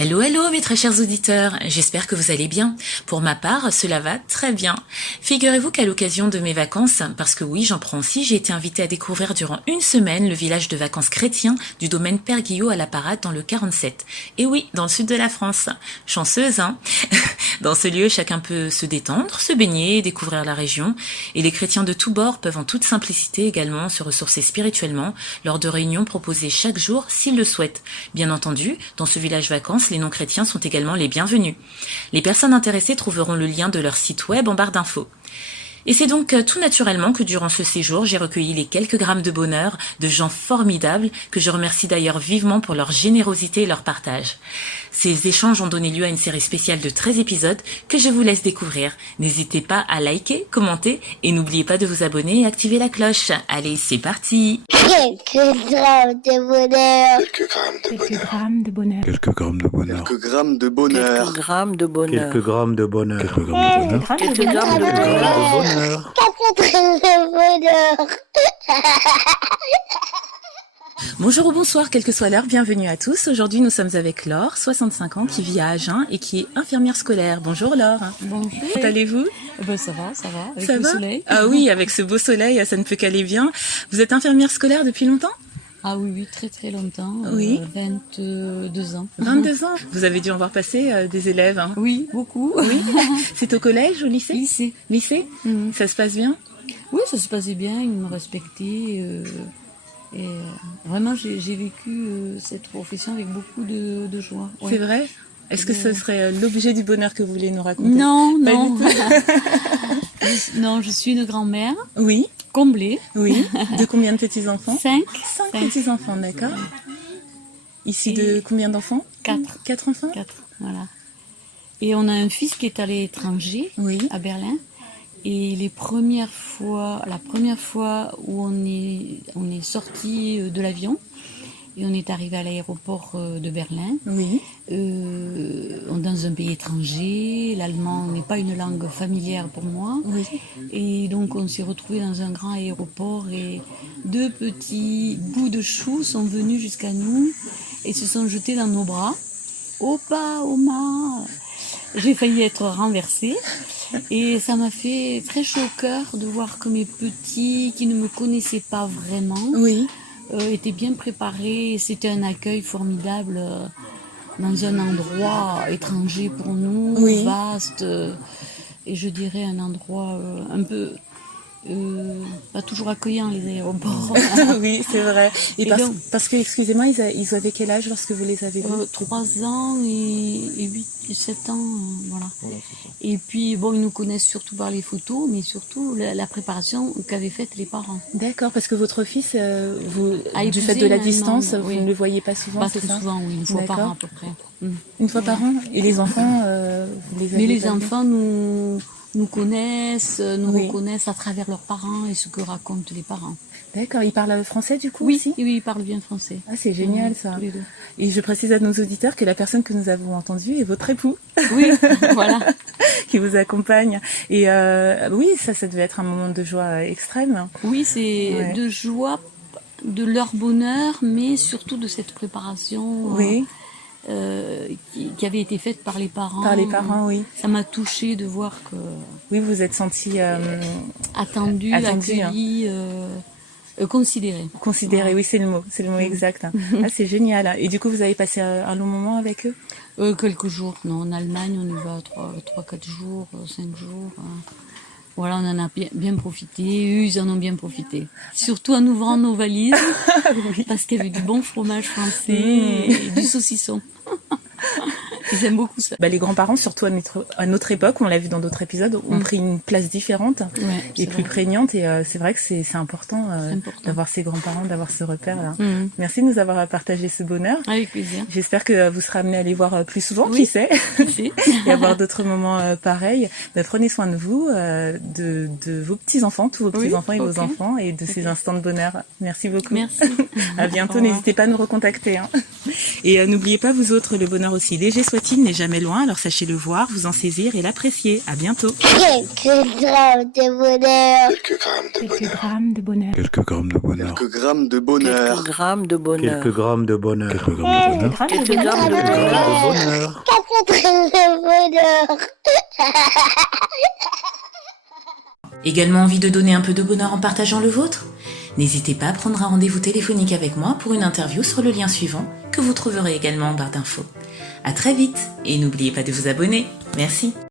Hello, hello mes très chers auditeurs, j'espère que vous allez bien. Pour ma part, cela va très bien. Figurez-vous qu'à l'occasion de mes vacances, parce que oui, j'en prends aussi, j'ai été invitée à découvrir durant une semaine le village de vacances chrétien du domaine Père Guillot à la Parade dans le 47. Et oui, dans le sud de la France. Chanceuse, hein. Dans ce lieu, chacun peut se détendre, se baigner, découvrir la région. Et les chrétiens de tous bords peuvent en toute simplicité également se ressourcer spirituellement lors de réunions proposées chaque jour s'ils le souhaitent. Bien entendu, dans ce village vacances, les non-chrétiens sont également les bienvenus. Les personnes intéressées trouveront le lien de leur site web en barre d'infos. Et c'est donc tout naturellement que durant ce séjour, j'ai recueilli les quelques grammes de bonheur de gens formidables que je remercie d'ailleurs vivement pour leur générosité et leur partage. Ces échanges ont donné lieu à une série spéciale de 13 épisodes que je vous laisse découvrir. N'hésitez pas à liker, commenter et n'oubliez pas de vous abonner et activer la cloche. Allez, c'est parti! Quelques grammes de bonheur. Quelques grammes de bonheur. Quelques grammes de bonheur. Quelques grammes de bonheur. Quelques grammes de bonheur. Quelques grammes de bonheur. Quelques grammes de bonheur. Quelques grammes de bonheur. Quelques grammes de bonheur. Bonjour ou bonsoir, quelle que soit l'heure, bienvenue à tous. Aujourd'hui, nous sommes avec Laure, 65 ans, qui vit à Agen et qui est infirmière scolaire. Bonjour Laure. Bonjour. Comment allez-vous? Ça va, avec Ça le va soleil. Ah oui, avec ce beau soleil, ça ne peut qu'aller bien. Vous êtes infirmière scolaire depuis longtemps? Ah oui, très très longtemps. Oui. 22 ans. 22 ans. Vous avez dû en voir passer des élèves, hein? Oui, beaucoup. Oui. C'est au collège, au lycée? Lycée. Lycée? Mhm. Ça se passe bien? Oui, ça se passait bien, ils me respectaient. Vraiment, j'ai vécu cette profession avec beaucoup de joie. Ouais. C'est vrai? Est-ce que ce serait l'objet du bonheur que vous voulez nous raconter? Non, Pas non. du tout. Non, je suis une grand-mère Oui, comblée. oui. De combien de petits-enfants? 5. 5 petits-enfants, d'accord. Issus de combien d'enfants? 4. 4 enfants? 4, voilà. Et on a un fils qui est à l'étranger, Oui. à Berlin. Et la première fois où on est sorti de l'avion et on est arrivé à l'aéroport de Berlin, Oui. dans un pays étranger, l'allemand n'est pas une langue familière pour moi. Oui. Et donc on s'est retrouvés dans un grand aéroport et 2 petits bouts de chou sont venus jusqu'à nous et se sont jetés dans nos bras. Opa, Oma! J'ai failli être renversée et ça m'a fait très chaud au cœur de voir que mes petits, qui ne me connaissaient pas vraiment, Oui. étaient bien préparés. C'était un accueil formidable dans un endroit étranger pour nous, Oui. vaste, et je dirais un endroit un peu... pas toujours accueillant, les aéroports. Oui, c'est vrai. Et parce que, excusez-moi, ils avaient quel âge lorsque vous les avez vus? 3 ans et 8 et 7 ans, voilà. Et puis, bon, ils nous connaissent surtout par les photos, mais surtout la préparation qu'avaient faite les parents. D'accord, parce que votre fils, A du fait épousé de la une distance, Allemande, vous oui. ne le voyez pas souvent, Pas c'est très ça? souvent, oui, une fois par D'accord. an à peu près. Une fois par an? Et les enfants, vous les avez Mais les pas vus? enfants nous connaissent, nous Oui. reconnaissent à travers leurs parents et ce que racontent les parents. D'accord, ils parlent français du coup Oui, aussi? oui, ils parlent bien français. Ah, c'est génial ça. Tous les 2. Et je précise à nos auditeurs que la personne que nous avons entendue est votre époux. Oui, voilà. Qui vous accompagne. Et oui, ça devait être un moment de joie extrême. Oui, c'est Ouais. de joie, de leur bonheur, mais surtout de cette préparation Oui, qui avait été faite par les parents. par les parents, oui. Ça m'a touchée de voir que Oui, vous êtes sentie attendu, Attendu, accueilli, considéré. considérée. Oui, c'est le mot exact. Ah, c'est génial. Et du coup, vous avez passé un long moment avec eux? Quelques jours, non, en Allemagne, on y va 3-4 jours, 5 jours. Voilà, on en a bien profité. Eux, ils en ont bien profité. Surtout en ouvrant nos valises, parce qu'il y avait du bon fromage français et du saucisson. Ils aiment beaucoup ça. Les grands-parents, surtout à notre époque, on l'a vu dans d'autres épisodes, ont pris une place différente et plus prégnante. Et c'est vrai que c'est important, d'avoir ces grands-parents, d'avoir ce repère-là. Merci de nous avoir partagé ce bonheur. Avec plaisir. J'espère que vous serez amenés à les voir plus souvent, qui sait, et avoir d'autres moments pareils. Prenez soin de vous, de vos petits-enfants, tous vos petits-enfants et vos enfants, et de ces instants de bonheur. Merci beaucoup. Merci. À bientôt. Au revoir. N'hésitez pas à nous recontacter. Et n'oubliez pas, vous autres, le bonheur aussi léger soit-il n'est jamais loin, alors sachez le voir, vous en saisir et l'apprécier. À bientôt. Quelques grammes de bonheur. Quelques grammes de bonheur. Quelques grammes de bonheur. Quelques grammes de bonheur. Quelques grammes de bonheur. Quelques grammes de bonheur. Quelques grammes de bonheur. Quelques grammes de Quelques bonheur. grammes de bonheur. 4 grammes de bonheur. Également envie de donner un peu de bonheur en partageant le vôtre? N'hésitez pas à prendre un rendez-vous téléphonique avec moi pour une interview sur le lien suivant que vous trouverez également en barre d'infos. À très vite et n'oubliez pas de vous abonner. Merci.